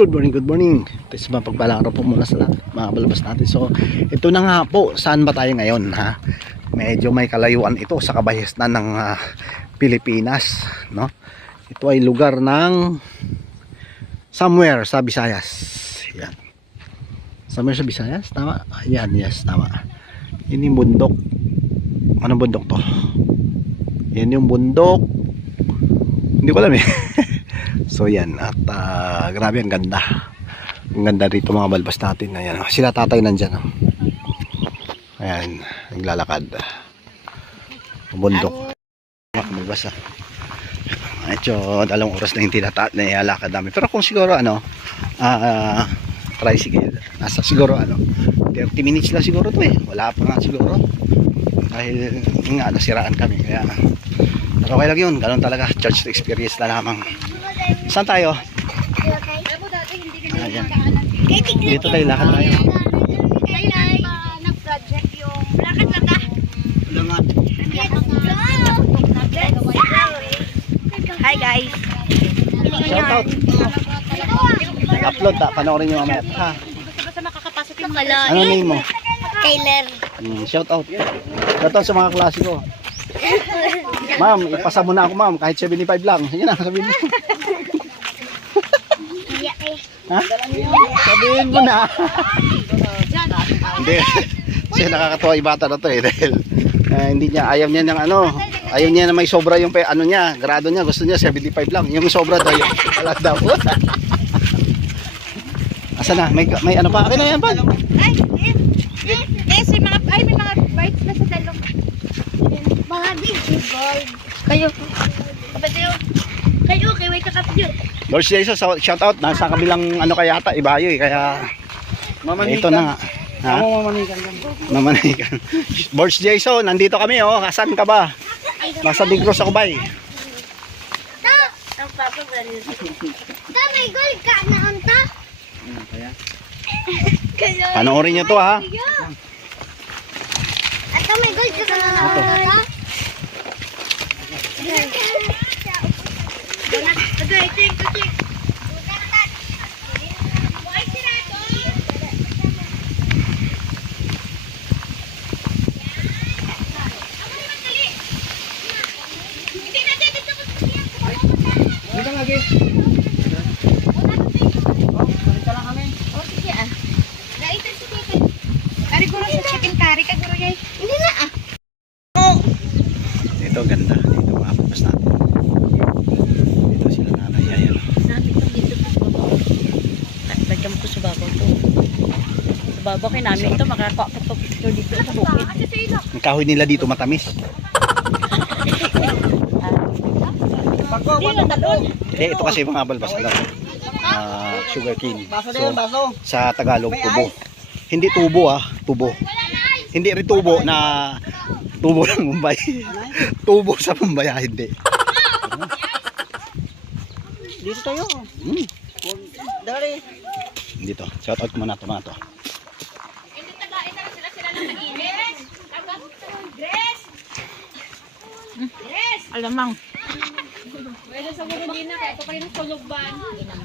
Good morning. Ito is mapagpalang araw po muna sa lahat, mga balabas natin. So, ito na nga po, saan ba tayo ngayon, ha? Medyo may kalayuan ito sa kabayasnan ng Pilipinas, no? Ito ay lugar ng somewhere sa Visayas. Yan. Somewhere sa Visayas, tama? Yan, yes, tama. Yan yung bundok. Anong bundok to? Yan yung bundok. Hindi ko alam eh. So yan, at grabe, ang ganda. Ang ganda rito mga balbas natin. Ayan, sila tatay nandyan. Ayan, naglalakad. Bundok. Mga balbas. Medyo dalawang oras na hindi naialakad namin. Pero kung siguro tricycle, nasa siguro 30 minutes lang siguro to eh. Wala pa nga siguro. Dahil nga nasiraan kami. Kaya pero okay lang yun. Ganun talaga. Church experience na lamang. Saan tayo? Ayan. Dito tayo, lakad tayo. Nag-project yung lakad lang ka. Hi guys. Shout out. Upload ta, panoorin nyo mamaya. Ha? Basta makakapasok yung kalon. Ano name mo? Kyler. Shout out. Shout out sa mga klase ko. Ma'am, ipasa mo na ako ma'am, kahit 75 lang. Sige na, sabihin mo. Ha? Sabihin mo na. Hindi. Kasi nakakatawa yung bata na to eh. Dahil hindi niya, ayaw niya ng ayaw niya na may sobra yung niya, grado niya. Gusto niya 75 lang. Yung sobra daw yun. Wala daw. Asa na? May ano pa? Akin na yan pa. Ay, may mga bites na sa dalong. Mga digibol. Kayo. Kayo, wait ka yun. Lord Jesus, shout out. Nasa kabilang kaya yata, Ibayo eh. Kaya ito na nga. Ha? Mamanikan. Lord Jason, nandito kami oh. Asan ka ba? Nasa Negros ako ba eh. Ang papa ba rin? May gold ka na unta? Panoorin nyo to ha. At may gold ka na unta? Dito ganda, dito mga papas natin. Dito sila nanay, ayan. Lagyan ko sa babaw to. Sa babaw kayo namin ito, makakakuha ka pa dito sa bukid. Ang kahoy nila dito matamis. Ito kasi mga balbas sugar cane. So, sa Tagalog, tubo. Hindi tubo tubo. Hindi rin tubo na tubo ng Mumbai. Tubo sa Mumbai, hindi. Dito tayo. Dari. Dito, shout out muna ito mga to. Alamang.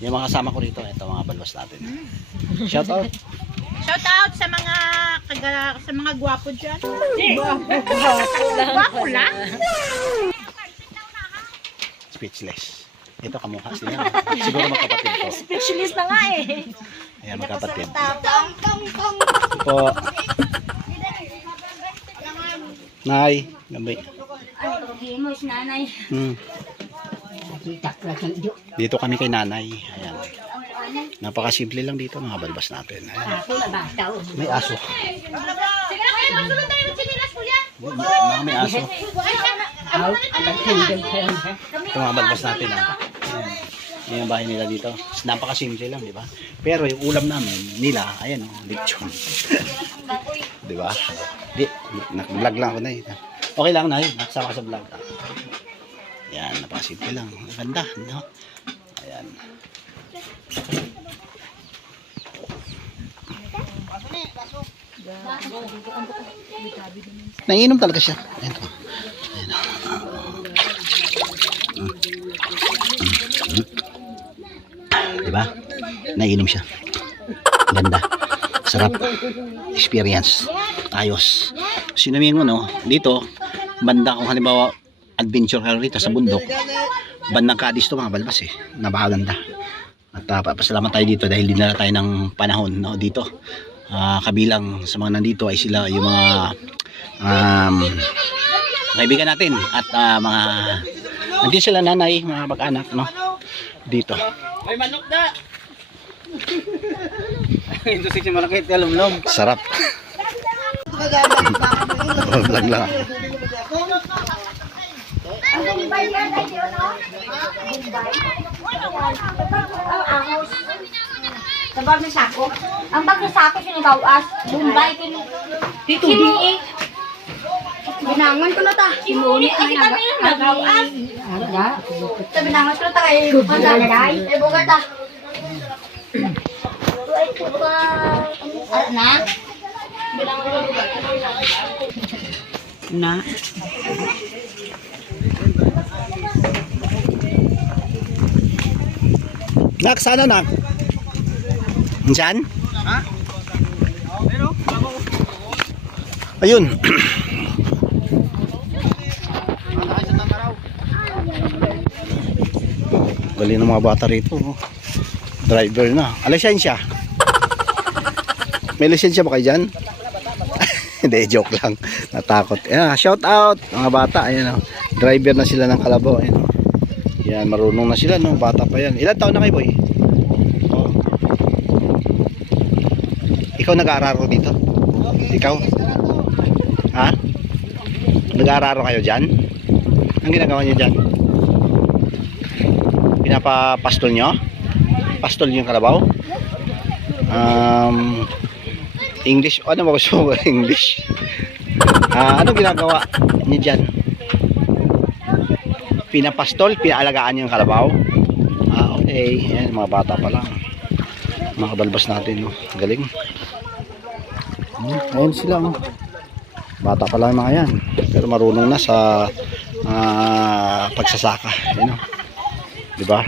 Yung mga kasama ko rito, ito mga balbas natin. Shout out. Shout out sa mga gwapo dyan. Gwapo lang. Speechless. Ito kamukha sila. Siguro magkapatid to. Specialist na nga eh. Ayan, magkapatid. Tong. Ito. Nay, gabay. Nanay. Dito kami kay nanay. Ayan. Napakasimple lang dito mga balbas natin. Ayan. May aso. Mga may aso. Ito mga balbas natin. Ayan yung bahay nila dito. Napakasimple lang, di ba? Pero yung ulam namin nila, ayan lechon. Di ba? Nag-vlog lang ako na eh. Okay lang na nakasama sa vlog. Ayan, napakasimple lang. Ganda, no? Ayan. Naiinom talaga siya. Ayan. Diba? nainom siya. Ganda. Sarap. Experience. Ayos. Sino mo, no? Dito, banda kung halimbawa adventure ka rito sa bundok, bandang Cadiz to mga balbas eh. Napakaganda. At papasalamat tayo dito dahil dinala tayo ng panahon, no, dito. Kabilang sa mga nandito ay sila yung mga kaibigan natin at mga nandiyan sila nanay, mga mag-anak, no, dito. May manok na! Ito si malaki, talumlom. Sarap. Vlog lang. Sa bag na sako. Ang bag na sako sinigawas. Bombay kini. Dito di. Binangon ko na ta. Imunit na nagawas. Sa binangon ko na ta kay Panday. Ay bugat ta. Ay pupa. Na. Binangon ko Na. Nak, sana nak? Diyan? Ha? Pero, Ayun. Galing ng mga bata rito. Oh. Driver na. Lisensya. May lisensya ba kayo dyan? Hindi, joke lang. Natakot. Ayan, shout out mga bata. Ayan, oh. Driver na sila ng Kalabaw. Ayan, oh. Yan, marunong na sila. No? Bata pa yan. Ilan taon na kayo, boy? Oh. Ikaw nag-aararo dito? Ikaw? Ha? Nag-aararo kayo dyan? Ang ginagawa nyo dyan? Pinapapastol nyo? Pastol yung Kalabaw? English, ano ba gusto mo? English. Ano ginagawa niyo dyan? Pinapastol, pinaalagaan yung Kalabaw? Okay. Ayan, mga bata pa lang. Mga kabalbas natin. Galing. Ayan sila. Bata pa lang mga yan. Pero marunong na sa pagsasaka. Ayan, diba?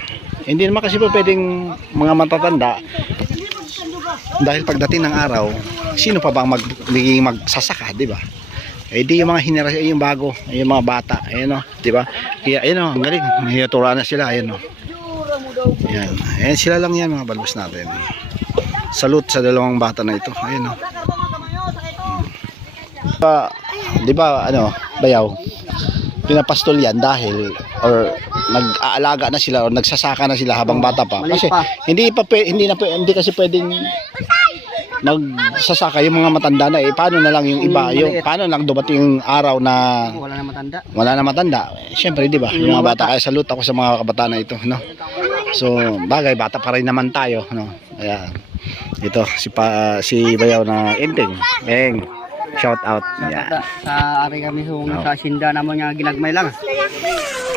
Hindi naman kasi po pwedeng mga matatanda. Dahil pagdating ng araw, sino pa bang magiging magsasaka, di ba? Eh di yung mga henerasyon, yung bago, yung mga bata, ayun, di ba? Kaya ayun, ang galing, mahiratura na sila, ayun. Ayan, ayan sila lang yan mga balbas natin. Salute sa dalawang bata na ito, ayun. Di ba, bayaw? Pinapastol yan dahil or nag-aalaga na sila or nagsasaka na sila habang bata pa. Kasi hindi kasi pwedeng magsasaka yung mga matanda na paano na lang yung iba, paano lang dumating yung araw na wala na matanda. Syempre, di ba? Yung mga bata, kaya salute ako sa mga kabataan na ito, no? So, bagay bata pa rin naman tayo, no? Ayan. Ito si Bayaw na Enteng. Shout out. Yeah. Sa ari kami sa sinda namon nga ginagmay lang.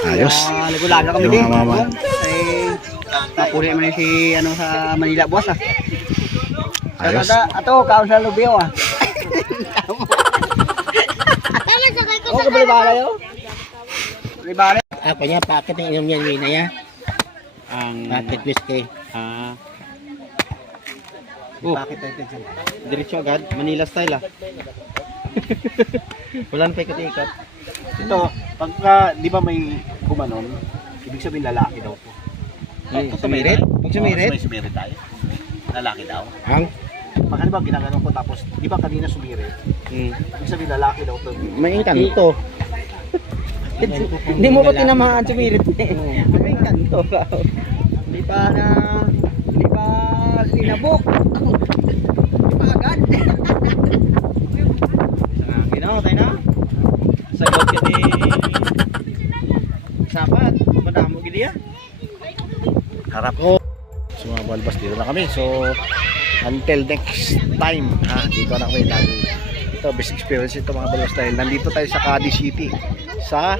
Ayos. Lagulaga kami din. Ay mapuri man si sa Manila buwas ah. Ayos. Ato kaon sa Lubio ah. Oh, kabali yo. Libare. Apa niya paket ng inyong yan na ya? Ang paket whiskey. Paket natin dyan. Diretso agad, Manila style ah. Walang pa ikot-ikot. Ito, pagka di ba may kumanon, ibig sabihin lalaki daw po. Sumirit? Pag sumirit? May sumirit tayo. Lalaki daw. Ang? Pag ba ginaganon ko tapos, di ba kanina sumirit? Ibig sabihin lalaki daw to. May engkanto. Hindi mo ko tinamaan sumirit eh. May kanto ka. Hindi pa linabok. Hindi pa agad. Ginawa tayo na. Sagot ka di sapat. Madamo gidi yan. Harap ko. So mga balbas, dito na kami. So, until next time, dito na kami. Ito, best experience ito mga balbas dahil nandito tayo sa Cadiz City. Sa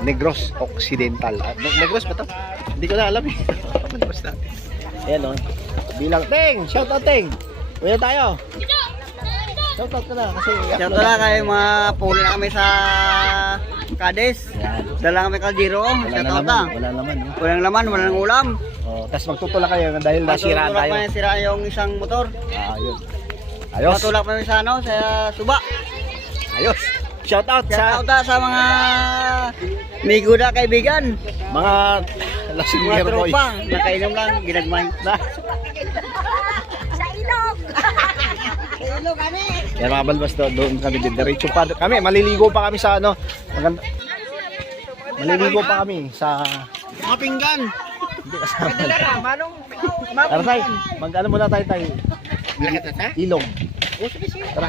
Negros Occidental. Negros ba ito? Hindi ko na alam eh. Balbas natin. Ayan o. Bilang, Teng! Shout out Teng! Uwi na tayo! Shout out ka na kasi Shout out na kayo mga puli na kami sa Cadiz. Dala kami kaldero. wala Shout na out laman. na. Wala naman. Walang laman, walang ulam. Oh, tapos magtutulak kayo dahil nasiraan Matulak tayo. pa yung sira yung isang motor. Ayun. Ayos. Matulak pa yung sa ano, sa suba. Ayos. Shout out sa Shout out sa mga migo na kaibigan. mga Mga lasingero boy. tropa. Nakainom lang, ginagmay. Sa ilog. Sa ilog, ano eh. Yan mga balbas doon kami diretso pa kami, maliligo pa kami sa ano. Maliligo pa kami sa Mga pinggan. hindi kasama. Tara tayo, mag-ano muna tayo. Ilog. Tara.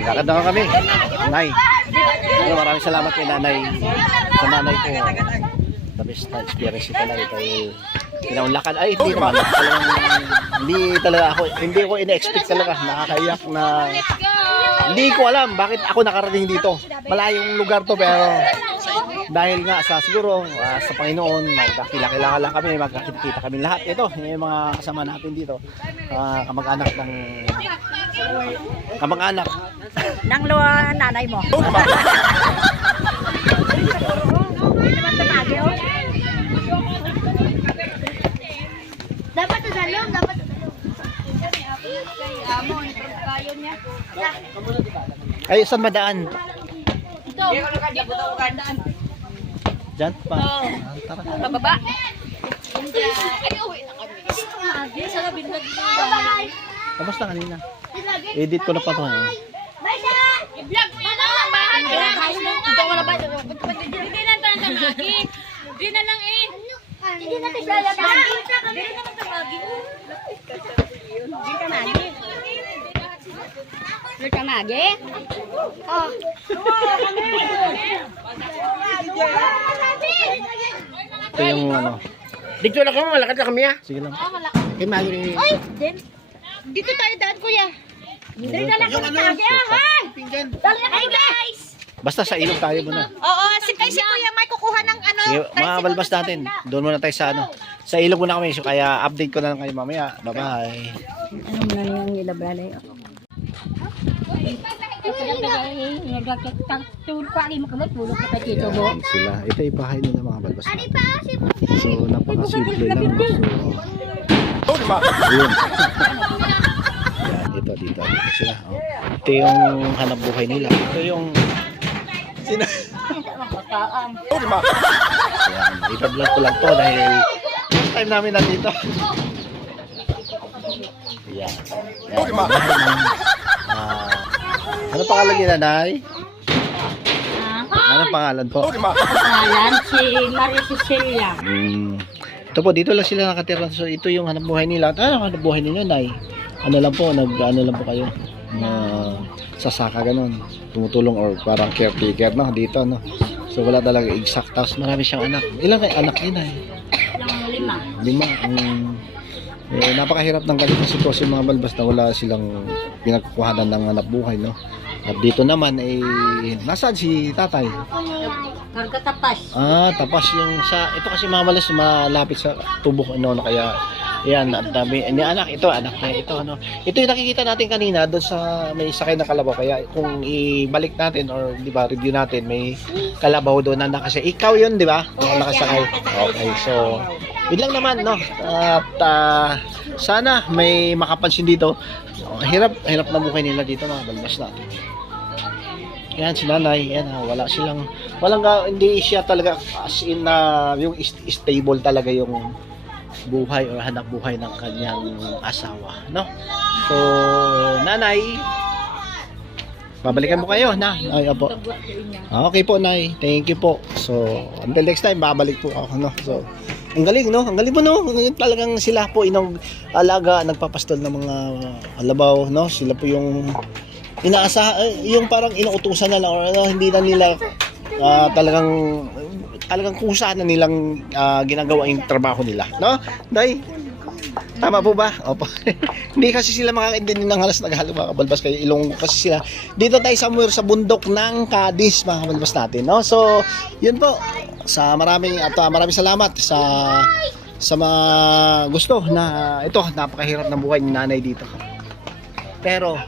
Lakad na kami. Nay. Pero maraming salamat kay nanay. Sa nanay ko. The best na experience ito na ito. Pinaunlakan. Ay, hindi naman. Hindi ko ina-expect talaga. Nakakaiyak na. Hindi ko alam bakit ako nakarating dito. Malayong lugar to pero dahil nga sa siguro sa Panginoon, magkakilala lang kami, magkakita kami lahat. Ito, yung mga kasama natin dito. Kamag-anak Nang luwa nanay mo. Dapat sa salong, dapat sa salong. Amon, kayo niya. Ay, saan madaan? Ito. Diyan pa. Tara. Pababa. Ay, uwi na kami. Sa gabi na bye. Tapos na kanina. Edit ko na pa to. Bye siya! I-vlog pa na! Bahan ka na! Ito wala ba? Hindi na tayo tamagi. Hindi na lang eh. Hindi na tayo tamagi. Hindi na lang tamagi. Hindi tamagi. Hindi tamagi? Oh. Ito yung ano. Dito na kami, malakad na kami ah. Sige lang. Kay Magri. Ay! Dito tayo daan, kuya. Hindi na lang kami tamagi. Pinggan. Dali na kayo, guys! Basta sa ilog tayo muna. Oo, si kuya may kukuha ng ano. Sige, mga balbas natin. Doon muna tayo sa ano. Sa ilog muna kami. So, kaya update ko na lang kayo mamaya. Bye-bye. Ano mo na yung ilablalay? Ayan sila. Ito yung bahay nila mga balbas natin. So, napakasimple lang. So, ayun. Yan, ito dito sila. Oh. Ito yung hanap buhay nila. Ito yung Ayan, ipa-vlog ko lang to dahil first time namin nandito. Yan. Yan. Bahay ng, ano pangalan niya, Nanay? Ano pangalan po? Pangalan si Maria Cecilia. Ito po, dito lang sila nakatira. So, ito yung hanap buhay nila. Ano hanap buhay nila, Nay? Ano lang po, ano lang po kayo? Sasaka ganun. Tumutulong or parang caretaker, no? Dito, no? So, wala talaga exact. Tapos marami siyang anak. Ilan kayo anak niya, Nay? Lima. Napakahirap ng ganitong sitwasyon mga balbas na wala silang pinagkukuhanan ng hanap buhay, no? At dito naman nasaan si tatay? Kargatapas. Tapas yung sa ito kasi mga balas malapit sa tubo ano na kaya yan at dami ni anak ito anak niya ito ano. Ito yung nakikita natin kanina doon sa may sakay na kalabaw kaya kung ibalik natin or di ba review natin may kalabaw doon na nakasakay. Ikaw yun, di ba? Nakasakay. Okay, so yun lang naman, no? At sana may makapansin dito. Hirap na buhay nila dito mga balbas natin. Yan si nanay, yan hindi siya talaga as in na yung stable talaga yung buhay or hanap buhay ng kanyang asawa, no? So, nanay, babalikan mo kayo na. Ay, opo. Okay po, Nay. Thank you po. So, until next time, babalik po ako, no? So, ang galing, no? Ang galing mo, no? Talagang sila po alaga, nagpapastol ng mga alabaw, no? Sila po yung yung parang inuutusan na lang or ano, hindi na nila talagang kusa na nilang ginagawa yung trabaho nila, no? Day, tama po ba? Opo. Hindi kasi sila makakaintindi ng halos naghalo mga kabalbas kayo ilong kasi sila. Dito tayo somewhere sa bundok ng Cadiz mga kabalbas natin, no? So, yun po. Maraming salamat sa mga gusto na ito napakahirap ng buhay ni nanay dito. Pero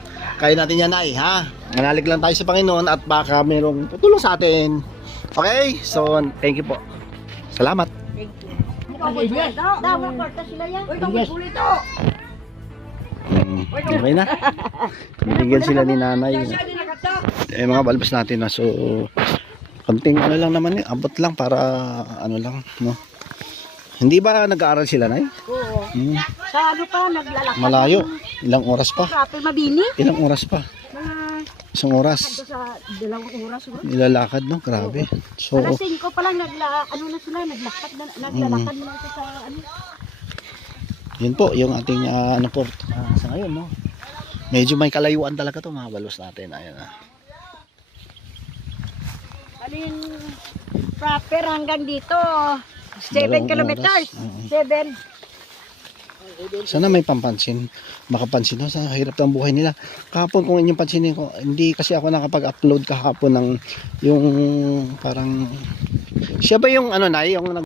Kaya natin yan, Nay, ha? Manalig lang tayo sa Panginoon at baka merong tutulong sa atin. Okay? So, thank you po. Salamat. Daw, kwarta sila yan. Uy, tawag ulit to. Okay na. Binigyan sila ni nanay. Eh, mga balbas natin na. So, konting ano lang naman, abot lang para ano lang, no? Hindi ba nag-aaral sila, Nay? Oo. Hmm. Sa ano pa, naglalakad. Malayo. Ilang oras pa? Rapper Mabini. Ilang oras pa? Mga Isang oras. sa 2 oras. Nilalakad, no? Grabe. So, Alas 5 pa lang naglakad na naglalakad na lang sa ano. yun po, yung ating ano po sa ngayon, no? Medyo may kalayuan talaga to, mga balos natin. Ayan, Alin proper hanggang dito. 7 Dalawang kilometers. oras. 7. Sana may pampansin, makapansin no, sa hirap ng buhay nila. Kahapon kung inyong pansinin ko, hindi kasi ako nakapag-upload kahapon ng yung parang siya ba yung ano na yung